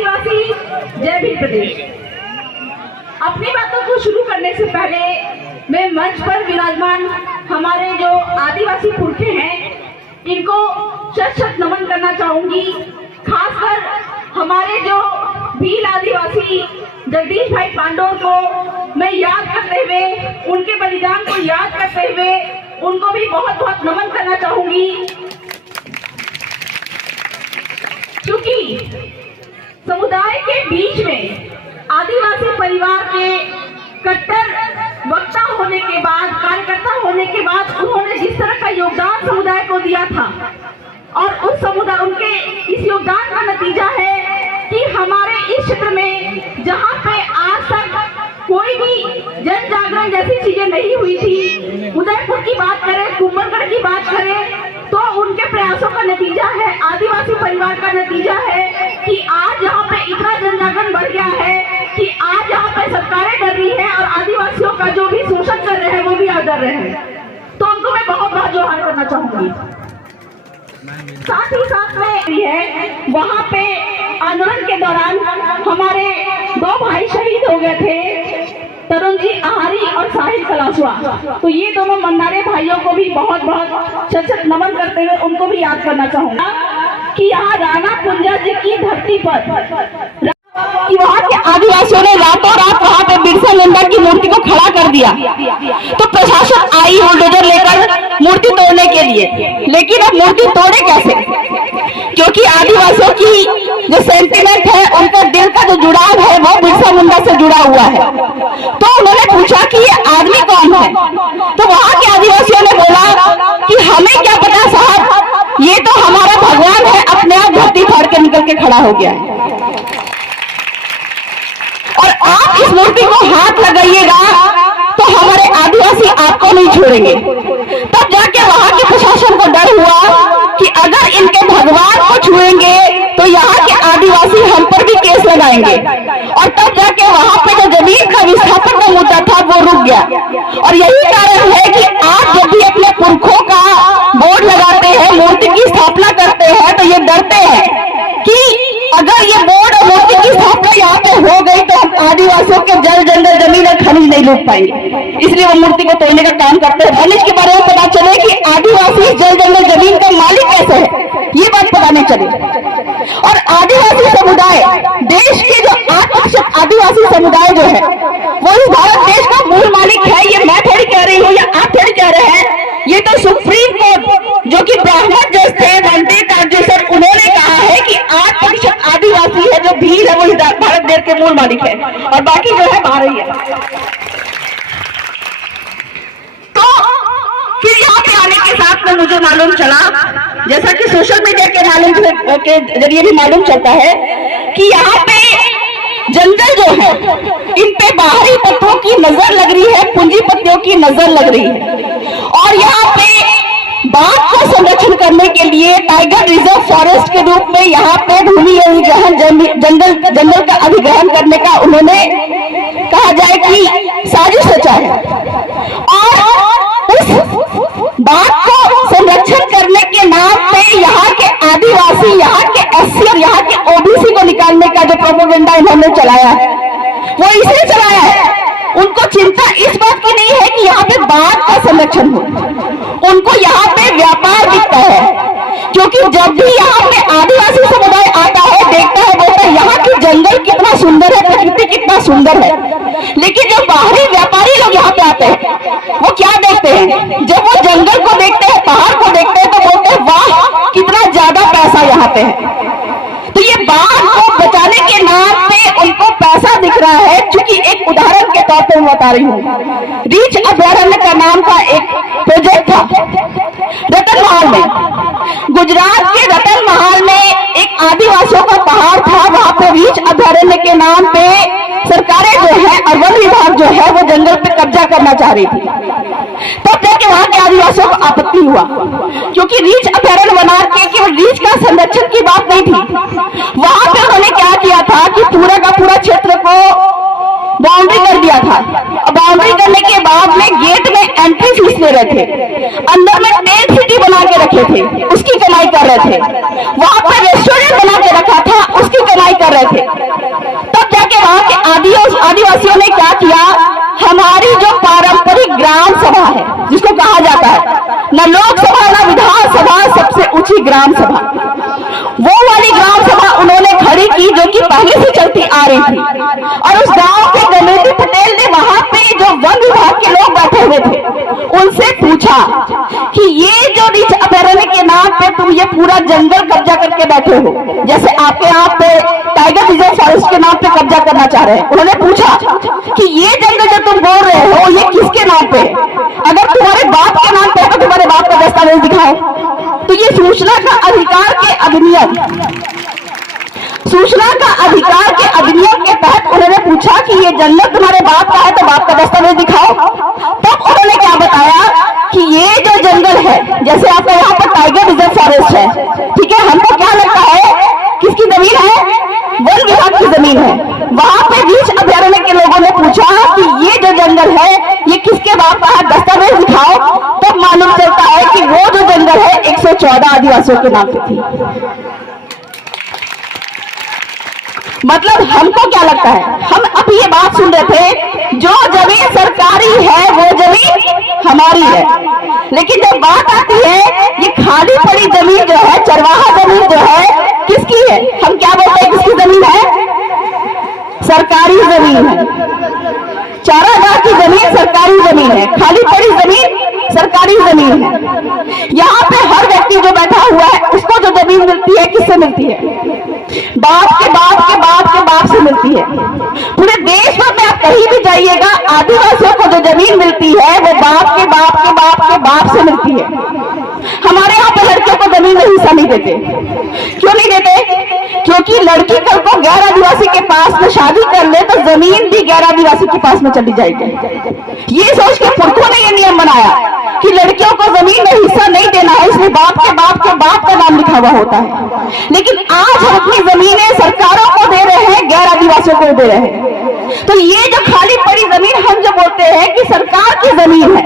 आदिवासी जय भीम प्रदेश। अपनी बातों को शुरू करने से पहले मैं मंच पर विराजमान हमारे जो आदिवासी पुरखे हैं इनको शत शत नमन करना चाहूंगी। खासकर हमारे जो भील आदिवासी जगदीश भाई पांडव को मैं याद करते हुए, उनके बलिदान को याद करते हुए उनको भी बहुत बहुत नमन करना चाहूंगी। क्योंकि समुदाय के बीच में आदिवासी परिवार के कट्टर वक्ता होने के बाद, कार्यकर्ता होने के बाद उन्होंने जिस तरह का योगदान समुदाय को दिया था और उस समुदाय उनके इस योगदान का नतीजा है कि हमारे इस क्षेत्र में जहां पे आज तक कोई भी जन जागरण जैसी चीजें नहीं हुई थी, उदयपुर की बात करें, कुंभलगढ़ की बात करें, तो उनके प्रयासों का नतीजा है, आदिवासी परिवार का नतीजा है कि आज यहाँ पे इतना जन जागरण बढ़ गया है कि आज यहाँ पे सरकारें डर रही है और आदिवासियों का जो भी शोषण कर रहे हैं वो भी आज डर रहे हैं। तो उनको मैं बहुत बहुत जोहार करना चाहूंगी। साथ ही साथ में है वहाँ पे आंदोलन के दौरान हमारे दो भाई शहीद हो गए थे, तरुण जी आहारी और साहिल कलासुआ। तो ये दोनों मन्नारे भाइयों को भी बहुत बहुत शत शत नमन करते हुए उनको भी याद करना चाहूंगा कि यहाँ राणा कुंजा जी की धरती पर कि वहाँ के आदिवासियों ने रातों रात वहाँ पे बिरसा मुंडा की मूर्ति को खड़ा कर दिया। तो प्रशासन आई बुलडोजर लेकर मूर्ति तोड़ने के लिए, लेकिन अब मूर्ति तोड़े कैसे? क्योंकि आदिवासियों की जो सेंटिमेंट है, उनका दिल का जो जुड़ाव है वो बिरसा मुंडा से जुड़ा हुआ है। तो उन्होंने पूछा कि ये आदमी कौन है? तो वहाँ के आदिवासियों ने बोला कि हमें क्या पता साहब, ये तो हमारा भगवान है, अपने आप धरती फाड़ के निकल के खड़ा हो गया है और आप इस मूर्ति को हाथ लगाइएगा तो हमारे आदिवासी आपको नहीं छोड़ेंगे। तब जाके वहाँ के प्रशासन को डर हुआ कि अगर इनके भगवान को छुएंगे तो यहाँ के आदिवासी हम पर भी केस लगाएंगे, और तब जाके वहाँ पे जो जमीन का विस्थापन का मुद्दा था वो रुक गया। और यही कारण है कि आप जब भी अपने पुरखों का बोर्ड लगाते हैं, मूर्ति की स्थापना करते हैं, तो ये डरते हैं कि अगर ये बोर्ड और मूर्ति की स्थापना यहाँ पे हो गई तो हम आदिवासियों के जल जंगल जमीन और खनिज नहीं लूट पाएंगे, इसलिए वो मूर्ति को तोड़ने का काम करते हैं। खनिज के बारे में पता चले कि आदिवासी जल जंगल जमीन का मालिक कैसे है, ये बात पता नहीं चली। और आदिवासी समुदाय, देश के जो 8% आदिवासी समुदाय जो है वो इस भारत देश का मूल मालिक है। ये मैं थोड़ी कह रही हूँ या आप थोड़ी कह रहे हैं, ये तो सुप्रीम कोर्ट जो कि ब्राह्मण जज थे मनदीप सर, उन्होंने कहा है कि 8% आदिवासी है जो भील है वो इस भारत देश के मूल मालिक है और बाकी जो है बाहर ही है। तो फिर यहाँ पे आने के साथ में मुझे मालूम चला, जैसा कि सोशल मीडिया के मालूम के जरिए भी मालूम चलता है कि यहाँ पे जंगल जो है इन पे बाहरी तत्वों की नजर लग रही है, पूंजीपतियों की नजर लग रही है। और यहाँ पे बाघ को संरक्षण करने के लिए टाइगर रिजर्व फॉरेस्ट के रूप में यहाँ पे भूमि अधिग्रहण, जंगल का अधिग्रहण करने का उन्होंने कहा जाए कि साजिश रचा है। और उस बाघ को संरक्षण करने के नाम पे यहाँ के आदिवासी, यहाँ के एससी और यहाँ के ओबीसी को निकालने का जो प्रोपेगेंडा इन्होंने चलाया है वो इसलिए चलाया है, उनको चिंता इस बात की नहीं है कि यहाँ पे बाघ का संरक्षण हो, उनको यहाँ पे व्यापार दिखता है। क्योंकि जब भी यहाँ पे आदिवासी समुदाय आता है, देखता है, बोलता है यहाँ की जंगल कितना सुंदर है, प्रकृति कितना सुंदर है। लेकिन जब बाहरी व्यापारी लोग यहाँ पे आते हैं वो क्या देखते हैं? जब वो जंगल को देखते हैं, पहाड़ को देखते हैं, तो बोलते हैं वाह कितना ज्यादा पैसा यहाँ पे है। तो ये बाघ को बचाने के नाम पे उनको पैसा दिख रहा है। क्योंकि एक उदाहरण के तौर पर मैं बता रही हूँ, रीछ अभयारण्य का नाम का एक प्रोजेक्ट था रतन महल में। गुजरात के रतन महल में एक आदिवासियों का पहाड़ था, वहां पे रीछ अभयारण्य के नाम पे सरकारें जो है और वन विभाग जो है वो जंगल पे कब्जा करना चाह रही थी। तब जाके वहां के आदिवासियों को आपत्ति हुआ, क्योंकि रीछ अभयारण्य बना के केवल रीछ का संरक्षण की बात नहीं थी। वहां पे उन्होंने क्या किया था कि पूरा का पूरा क्षेत्र को बाउंड्री कर दिया था। बाउंड्री करने के बाद में गेट में एंट्री फीस ले रहे थे, अंदर में टेंट सिटी बना के रखे थे, उसकी कमाई कर रहे थे। वहां पर रेस्टोरेंट बना के रखा था, उसकी कमाई कर रहे थे। ग्राम सभा, वो वाली ग्राम सभा उन्होंने खड़ी की जो कि पहले से चलती आ रही थी। और उस गांव के गणेश पटेल ने वहां पे जो वन विभाग के लोग बैठे हुए थे उनसे पूछा कि ये जो रीछ अभयारण्य के नाम पे तुम ये पूरा जंगल कब्जा करके बैठे हो, जैसे आपके यहाँ पे टाइगर रिजर्व फॉरेस्ट के नाम पे कब्जा करना चाह रहे हैं, उन्होंने पूछा कि ये जंगल जो तुम बोल रहे हो ये किसके नाम पे है? अगर तुम्हारे बाप के नाम पे है तो तुम्हारे बाप का दस्तावेज दिखाओ। तो ये सूचना का अधिकार के अधिनियम के तहत उन्होंने पूछा कि ये जंगल तुम्हारे बाप का है तो बाप का दस्तावेज दिखाओ। तब उन्होंने क्या बताया कि ये जो जंगल है, जैसे आपका यहाँ पर टाइगर रिजर्व फॉरेस्ट है, ठीक है, हमको क्या लगता है किसकी जमीन है? वन विभाग की जमीन है। वहां पे रीछ अभयारण्य के लोगों ने पूछा कि ये जो जंगल है ये किसके बाप का है, दस्तावेज दिखाओ। तब मालूम चलता है कि वो जो जंगल है 114 आदिवासियों के नाम पे थी। मतलब हमको क्या लगता है, हम अभी ये बात सुन रहे थे जो जमीन सरकारी है वो जमीन हमारी है, लेकिन जब बात आती है ये खाली पड़ी जमीन जो है, चरवाहा जमीन जो है किसकी है? हम क्या बोलते हैं किसकी जमीन है? सरकारी जमीन है। चारागाह की जमीन सरकारी जमीन है, खाली पड़ी जमीन सरकारी जमीन है। यहाँ पे हर व्यक्ति जो बैठा हुआ है उसको जो जमीन मिलती है किससे मिलती है? बाप के बाप के बाप के बाप से मिलती है। पूरे देश भर में आप कहीं भी जाइएगा, आदिवासियों को जो जमीन मिलती है वो बाप के बाप के बाप के बाप से मिलती है। हमारे यहाँ पे लड़कियों को जमीन में हिस्सा नहीं देते। क्यों नहीं देते? क्योंकि लड़की कल को गैर आदिवासी के पास में शादी कर ले तो जमीन भी गैर आदिवासी के पास में चली जाएगी। ये सोच के पुरखों ने ये नियम बनाया कि लड़कियों को जमीन में हिस्सा नहीं देना है, इसलिए बाप के बाप का नाम लिखा हुआ होता है। लेकिन आज हम अपनी जमीनें सरकारों को दे रहे हैं, गैर आदिवासियों को दे रहे हैं। तो ये जो खाली पड़ी जमीन हम जो बोलते हैं कि सरकार की जमीन है,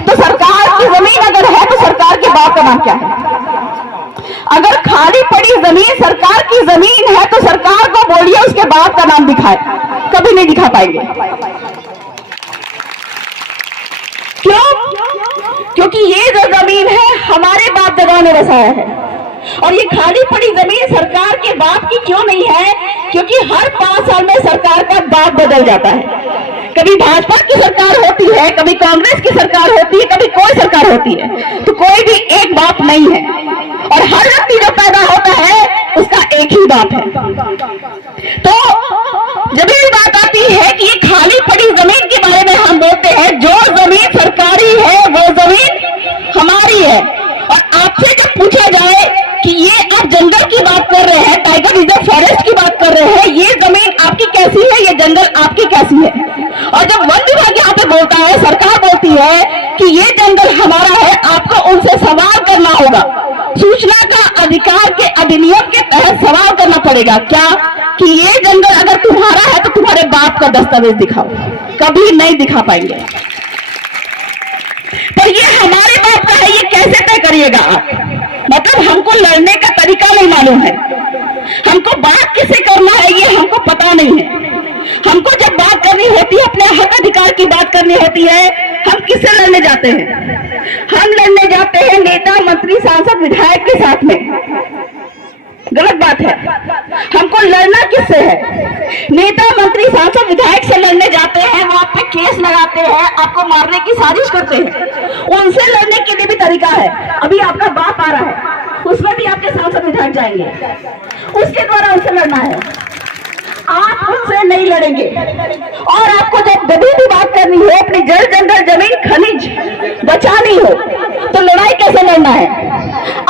तो सरकार की जमीन अगर है तो सरकार के बाप का नाम क्या है? अगर खाली पड़ी जमीन सरकार की जमीन है तो सरकार को बोलिए उसके बाप का नाम दिखाए, कभी नहीं दिखा पाएंगे। क्यों? क्योंकि ये जो जमीन है हमारे बाप दादाओं ने बसाया है। और ये खाली पड़ी जमीन सरकार के बाप की क्यों नहीं है? क्योंकि हर 5 साल में सरकार का बाप बदल जाता है। कभी भाजपा की सरकार होती है, कभी कांग्रेस की सरकार होती है, कभी कोई सरकार होती है, तो कोई भी एक बाप नहीं है। और हर व्यक्ति जो पैदा होता है उसका एक ही बाप है। तो जब ये बात आती है कि ये खाली पड़ी जमीन के बारे में हम बोलते हैं, जो जमीन सरकारी है वो जमीन हमारी है। और आपसे जब पूछा जाए कि ये आप जंगल की बात कर रहे हैं, टाइगर रिजर्व फॉरेस्ट की बात कर रहे हैं, ये जमीन आपकी कैसी है, ये जंगल आपकी कैसी है? और जब वन विभाग यहाँ पे बोलता है, सरकार बोलती है कि ये जंगल हमारा है, आपको उनसे सवाल करना होगा। सूचना का अधिकार के अधिनियम के तहत सवाल करना पड़ेगा क्या कि ये जंगल अगर तुम्हारा है तो तुम्हारे बाप का दस्तावेज दिखाओ। कभी नहीं दिखा पाएंगे। पर ये हमारे बाप का है, ये कैसे तय करिएगा आप? मतलब हमको लड़ने का तरीका नहीं मालूम है, हमको बात किसे करना है ये हमको पता नहीं है। हमको जब बात करनी होती है, अपने हक अधिकार की बात करनी होती है, हम किससे लड़ने जाते हैं? हम लड़ने जाते हैं नेता मंत्री सांसद विधायक के साथ में। गलत बात है। हमको लड़ना किससे है? नेता मंत्री सांसद विधायक से लड़ने जाते हैं, वो आप पे केस लगाते हैं, आपको मारने की साजिश करते हैं। उनसे लड़ने के लिए भी तरीका है। अभी आपका बाप आ रहा है, उसमें भी आपके सांसद विधायक जाएंगे, उसके द्वारा उनसे लड़ना है। आप उनसे नहीं लड़ेंगे। और आपको जब कभी भी बात करनी हो, अपनी जल जंगल जमीन खनिज बचानी हो, तो लड़ाई कैसे लड़ना है?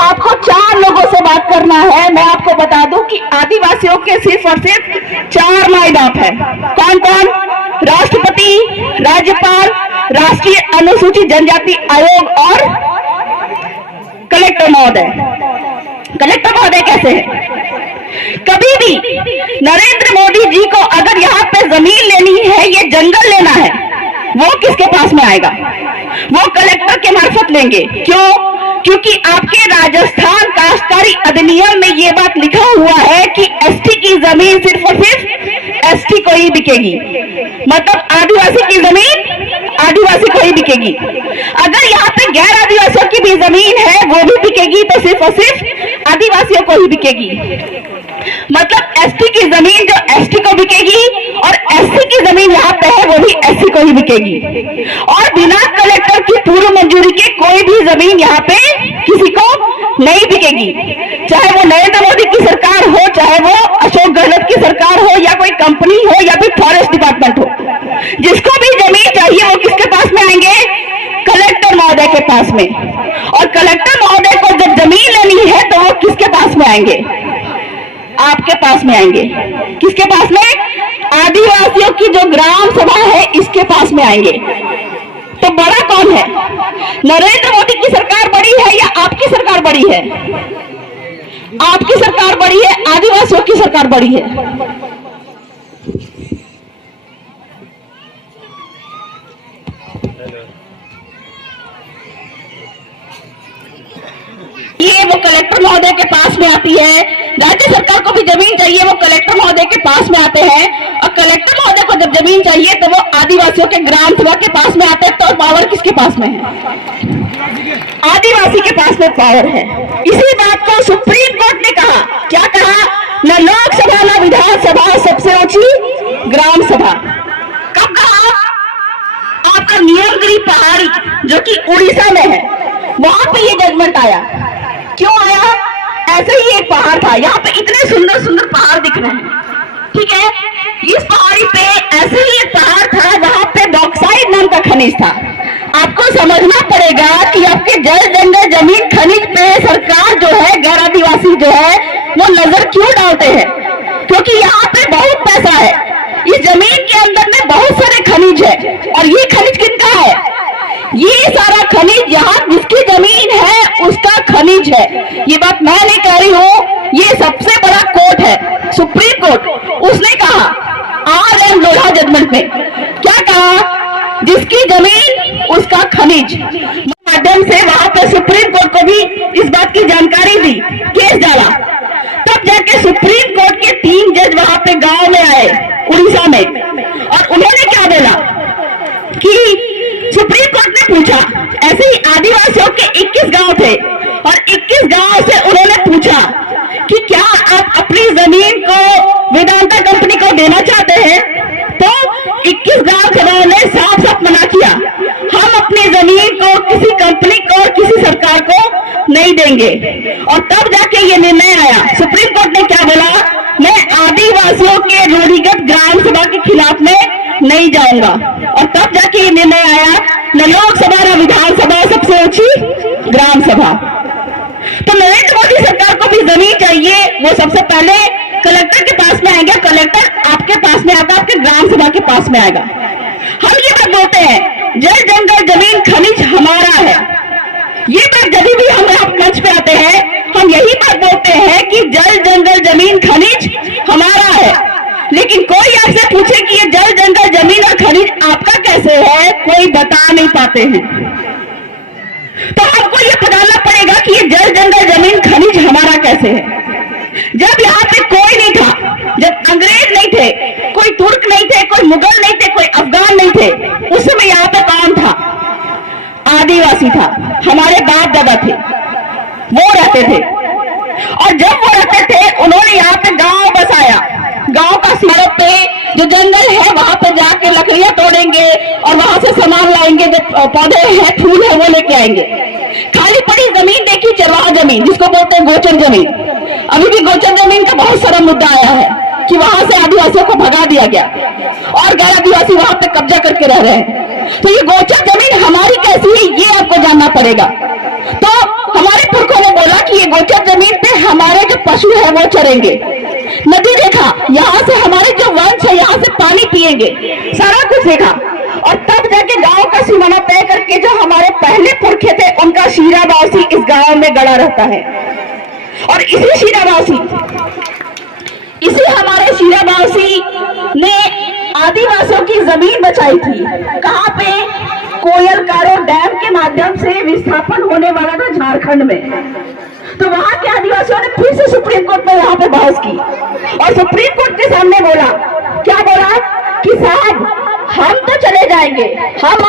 आपको 4 लोगों से बात करना है। मैं आपको बता दूं कि आदिवासियों के सिर्फ और सिर्फ 4 माई बाप है। कौन कौन? राष्ट्रपति, राज्यपाल, राष्ट्रीय अनुसूचित जनजाति आयोग और कलेक्टर महोदय। कलेक्टर महोदय कैसे है? कभी भी नरेंद्र मोदी जी को अगर यहाँ पे जमीन लेनी है, ये जंगल लेना है, वो किसके पास में आएगा? वो कलेक्टर के मार्फत लेंगे। क्यों? क्योंकि आपके राजस्थान काश्तकारी अधिनियम में ये बात लिखा हुआ है कि एसटी की जमीन सिर्फ और सिर्फ एसटी को ही बिकेगी। मतलब आदिवासी की जमीन आदिवासी को ही बिकेगी। अगर यहाँ पे गैर आदिवासियों की भी जमीन है वो भी बिकेगी तो सिर्फ और सिर्फ आदिवासियों को ही बिकेगी। मतलब एसटी की जमीन जो एसटी को बिकेगी और एससी की जमीन यहाँ पे है वो भी एससी को ही बिकेगी। और बिना कलेक्टर की पूर्व मंजूरी के कोई भी जमीन यहाँ पे किसी को नहीं बिकेगी, चाहे वो नरेंद्र मोदी की सरकार हो, चाहे वो अशोक गहलोत की सरकार हो, या कोई कंपनी हो, या फिर फॉरेस्ट डिपार्टमेंट हो। जिसको भी जमीन चाहिए वो किसके पास में आएंगे? कलेक्टर महोदय के पास में। और कलेक्टर महोदय को जब जमीन लेनी है तो वो किसके पास में आएंगे? आपके पास में आएंगे। किसके पास में? आदिवासियों की जो ग्राम सभा है इसके पास में आएंगे। तो बड़ा कौन है? नरेंद्र मोदी की सरकार बड़ी है या आपकी सरकार बड़ी है? आपकी सरकार बड़ी है, आदिवासियों की सरकार बड़ी है। ये वो कलेक्टर महोदय के पास में आती है। राज्य सरकार को भी जमीन चाहिए, वो कलेक्टर महोदय के पास में आते हैं। और कलेक्टर महोदय को जब जमीन चाहिए तो वो आदिवासियों के ग्राम सभा के पास में आते हैं। तो पावर किसके पास में है? आदिवासी के पास में पावर है। इसी बात को सुप्रीम कोर्ट ने कहा। क्या कहा? न लोकसभा न विधानसभा, सबसे ऊंची ग्राम सभा। कब कहा? आपका नीलगिरी पहाड़ी जो कि उड़ीसा में है, वहां पे ये जजमेंट आया। क्यों आया? ऐसे ही एक पहाड़ था, यहाँ पे इतने सुंदर सुंदर पहाड़ दिख रहे हैं, ठीक है। इस पहाड़ी पे ऐसे ही एक पहाड़ था, वहां पे बॉक्साइट नाम का खनिज था। आपको समझना पड़ेगा कि आपके जल जंगल जमीन खनिज पे सरकार जो है, गैर आदिवासी जो है, वो नजर क्यों डालते हैं? क्योंकि यहाँ पे बहुत पैसा है। इस जमीन के अंदर में बहुत सारे खनिज है। और ये खनिज किनका है? ये सारा खनिज यहाँ जिसकी जमीन है उसका खनिज है। ये बात मैं नहीं कह रही हूँ, ये सबसे बड़ा कोर्ट है, सुप्रीम कोर्ट। उसने कहा आर.एम. लोढ़ा जजमेंट में, क्या कहा? जिसकी जमीन उसका खनिज। माध्यम से वहां पे सुप्रीम कोर्ट को भी इस बात की जानकारी दी, केस डाला। तब जाके सुप्रीम कोर्ट के 3 जज वहां पे गांव में आए उड़ीसा में, और उन्होंने क्या बोला कि सुप्रीम कोर्ट ने पूछा, ऐसे ही आदिवासियों के 21 गांव थे और 21 गांव से उन्होंने पूछा कि क्या आप अपनी जमीन को वेदांता कंपनी को देना चाहते हैं? तो 21 गांव सभाओं ने साफ साफ मना किया, हम अपनी जमीन को किसी कंपनी को और किसी सरकार को नहीं देंगे। और तब जाके ये निर्णय आया। सुप्रीम कोर्ट ने क्या बोला? मैं आदिवासियों के रूढ़िगत ग्राम सभा के खिलाफ में नहीं जाऊंगा। और तब जाके ये निर्णय आया, न लोकसभा न विधानसभा, सबसे ऊंची ग्राम सभा। तो नरेंद्र मोदी सरकार को भी जमीन चाहिए, वो सबसे पहले कलेक्टर के पास में आएंगे, कलेक्टर आपके पास में आता, आपके ग्राम सभा के पास में आएगा। हम ये बात बोलते हैं, जल जंगल जमीन खनिज हमारा है। ये बात जब भी हम मंच पे आते हैं, हम यही बात बोलते हैं कि जल जंगल जमीन खनिज हमारा है। लेकिन कोई आपसे पूछे कि ये जल जंगल जमीन और खनिज आपका कैसे है, कोई बता नहीं पाते हैं। तो हमको ये बताना पड़ेगा कि ये जल जंगल जमीन खनिज हमारा कैसे है। जब यहाँ पे कोई नहीं था, जब अंग्रेज नहीं थे, कोई तुर्क नहीं थे, कोई मुगल नहीं थे, कोई अफगान नहीं थे, उस समय यहाँ पे कौन था? आदिवासी था। हमारे बाप दादा थे, वो रहते थे। और जब वो रहते थे, उन्होंने यहाँ पे गांव बसाया। गांव का सीमा पे जो जंगल है वहां पे जाके लकड़ियां तोड़ेंगे और वहां से सामान लाएंगे, जो पौधे हैं, फूल है, वो लेके आएंगे। खाली पड़ी जमीन देखी, चरवाहा जमीन, जिसको बोलते हैं गोचर जमीन। अभी भी गोचर जमीन का बहुत सारा मुद्दा आया है कि वहां से आदिवासियों को भगा दिया गया और गैर आदिवासी वहां पे कब्जा करके रह रहे हैं। तो ये गोचर जमीन हमारी कैसी है, ये आपको जानना पड़ेगा। तो हमारे पुरखों ने बोला कि ये गोचर जमीन पे हमारे जो पशु है वो चरेंगे, नदी देखा, यहाँ से हमारे जो वंश है यहाँ से पानी पिएंगे, सारा कुछ देखा। और तब जाके गांव का सीमाना तय करके जो हमारे पहले पुरखे थे उनका शीराबासी इस गांव में गड़ा रहता है। और इसी शीराबासी, इसी हमारे शीराबासी ने आदिवासियों की जमीन बचाई थी। कहाँ पे? कोयल कारो डैम के माध्यम से विस्थापन होने वाला था झारखंड में। तो वहां के आदिवासियों ने फिर से सुप्रीम कोर्ट में यहाँ पे बहस की और सुप्रीम कोर्ट के सामने बोला, क्या बोला कि साहब हम तो चले जाएंगे, हम